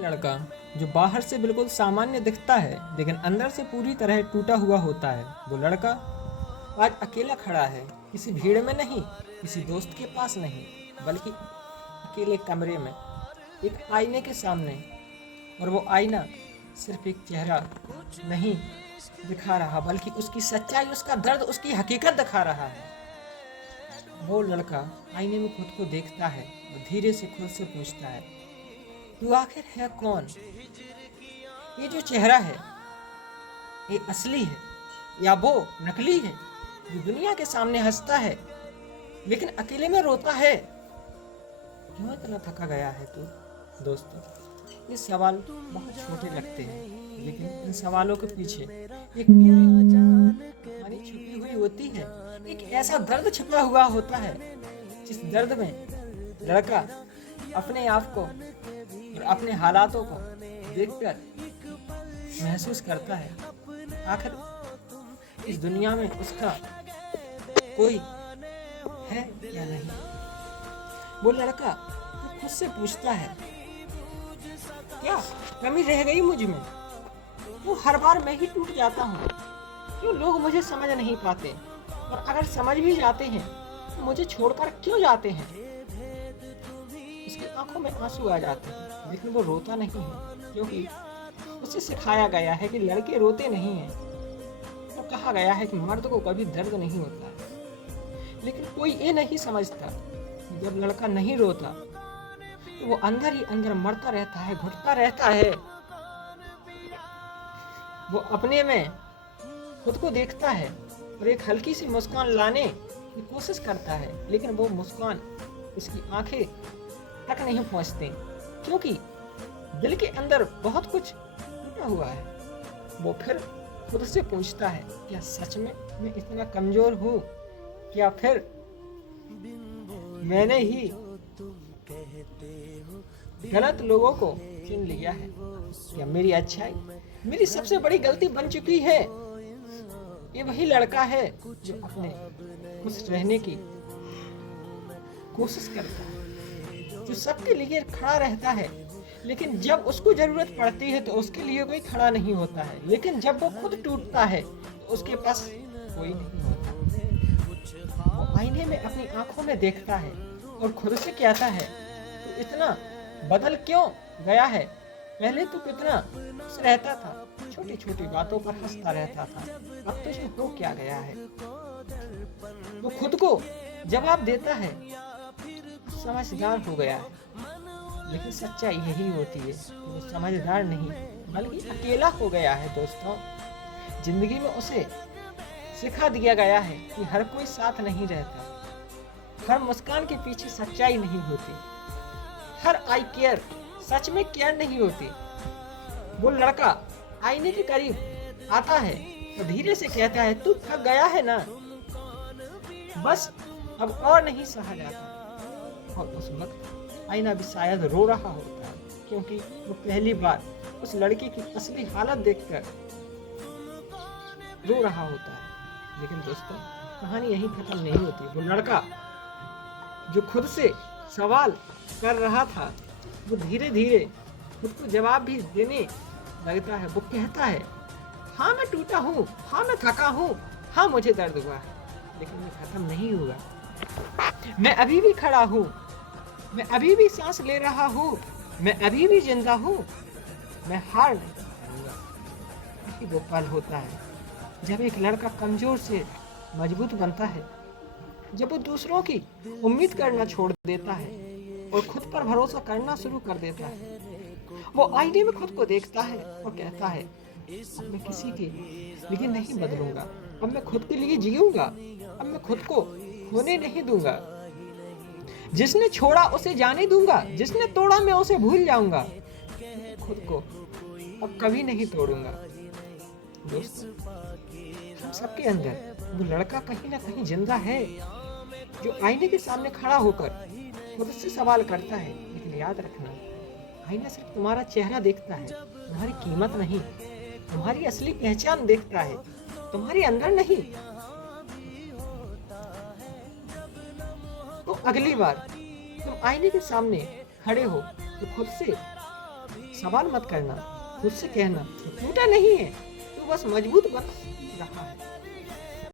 लड़का जो बाहर से बिल्कुल सामान्य दिखता है लेकिन अंदर से पूरी तरह टूटा हुआ होता है, वो लड़का आज अकेला खड़ा है। किसी भीड़ में नहीं, किसी दोस्त के पास नहीं, बल्कि अकेले कमरे में एक आईने के सामने। और वो आईना सिर्फ एक चेहरा नहीं दिखा रहा, बल्कि उसकी सच्चाई, उसका दर्द, उसकी हकीकत दिखा रहा है। वो लड़का आईने में खुद को देखता है और धीरे से खुद से पूछता है, तू आखिर है कौन? ये जो चेहरा है, ये असली है या वो नकली है जो दुनिया के सामने हंसता है लेकिन अकेले में रोता है? क्यों इतना थका गया है तू? दोस्तों, ये सवाल बहुत छोटे लगते हैं, लेकिन इन सवालों के पीछे एक कहानी छुपी हुई होती है। एक ऐसा दर्द छिपा हुआ होता है जिस दर्द में लड़का अपने आप को और अपने हालातों को देखकर महसूस करता है, आखिर इस दुनिया में उसका कोई है या नहीं। वो लड़का खुद से पूछता है, क्या कमी रह गई मुझ में? वो हर बार मैं ही टूट जाता हूँ। क्यों लोग मुझे समझ नहीं पाते? और अगर समझ भी जाते हैं तो मुझे छोड़कर क्यों जाते हैं? उसकी आंखों में आंसू आ जाते हैं, लेकिन वो रोता नहीं है, क्योंकि उसे सिखाया गया है कि लड़के रोते नहीं हैं। तो कहा गया है कि मर्द को कभी दर्द नहीं होता है। लेकिन कोई ये नहीं समझता कि जब लड़का नहीं रोता तो वो अंदर ही अंदर मरता रहता है, घुटता रहता है। वो अपने में खुद को देखता है और एक हल्की सी मुस्कान लाने की कोशिश करता है, लेकिन वो मुस्कान उसकी आंखें तक नहीं पहुंचती, क्योंकि दिल के अंदर बहुत कुछ टूटा हुआ है। वो फिर खुद से पूछता है, क्या सच में मैं इतना कमजोर हूँ? क्या फिर मैंने ही गलत लोगों को चुन लिया है? क्या मेरी अच्छाई मेरी सबसे बड़ी गलती बन चुकी है? ये वही लड़का है जो अपने खुश रहने की कोशिश करता है, जो सबके लिए खड़ा रहता है, लेकिन जब उसको जरूरत पड़ती है तो उसके लिए कोई खड़ा नहीं होता है। लेकिन जब वो खुद टूटता है तो उसके पास कोई नहीं होता। वो आईने में अपनी आंखों में देखता है और खुद से कहता है, तो इतना बदल क्यों गया है? पहले तो कितना खुश रहता था, छोटी छोटी बातों पर हंसता रहता था, अब तुझे हो क्या गया है? वो खुद को जवाब देता है, समझदार हो गया है। लेकिन सच्चाई यही होती है कि वो समझदार नहीं बल्कि अकेला हो गया है। दोस्तों, जिंदगी में उसे सिखा दिया गया है कि हर कोई साथ नहीं रहता, हर मुस्कान के पीछे सच्चाई नहीं होती, हर आई केयर सच में केयर नहीं होती। वो लड़का आईने के करीब आता है तो धीरे से कहता है, तू थक गया है ना? बस अब और नहीं सहा जाता। और उस वक्त आईना भी शायद रो रहा होता है, क्योंकि वो पहली बार उस लड़के की असली हालत देखकर रो रहा होता है। लेकिन दोस्तों, कहानी यहीं खत्म नहीं होती। वो लड़का जो खुद से सवाल कर रहा था, वो धीरे धीरे खुद को जवाब भी देने लगता है। वो कहता है, हाँ मैं टूटा हूँ, हाँ मैं थका हूँ, हाँ मुझे दर्द हुआ है, लेकिन मैं खत्म नहीं हुआ। मैं अभी भी खड़ा हूँ, मैं अभी भी सांस ले रहा हूँ, मैं अभी भी जिंदा हूँ, मैं हार नहीं मानूंगा। यही वो पल होता है जब एक लड़का कमजोर से मजबूत बनता है, जब वो दूसरों की उम्मीद करना छोड़ देता है और खुद पर भरोसा करना शुरू कर देता है। वो आईने में खुद को देखता है और कहता है, अब मैं किसी के लिए नहीं बदलूंगा, अब मैं खुद के लिए जीऊंगा, अब मैं खुद को होने नहीं दूंगा। जिसने छोड़ा उसे जाने दूंगा, जिसने तोड़ा मैं उसे भूल जाऊंगा, खुद को अब कभी नहीं तोड़ूंगा। दोस्तों, हम सबके अंदर वो लड़का कहीं ना कहीं जिंदा है, जो आईने के सामने खड़ा होकर खुद से सवाल करता है। लेकिन याद रखना, आईना सिर्फ तुम्हारा चेहरा देखता है, तुम्हारी कीमत नहीं। तुम्हारी असली पहचान देखता है, तुम्हारे अंदर नहीं। तो अगली बार तुम आईने के सामने खड़े हो तो खुद से सवाल मत करना, खुद से कहना, टूटा नहीं है, तू बस मजबूत बन रहा है।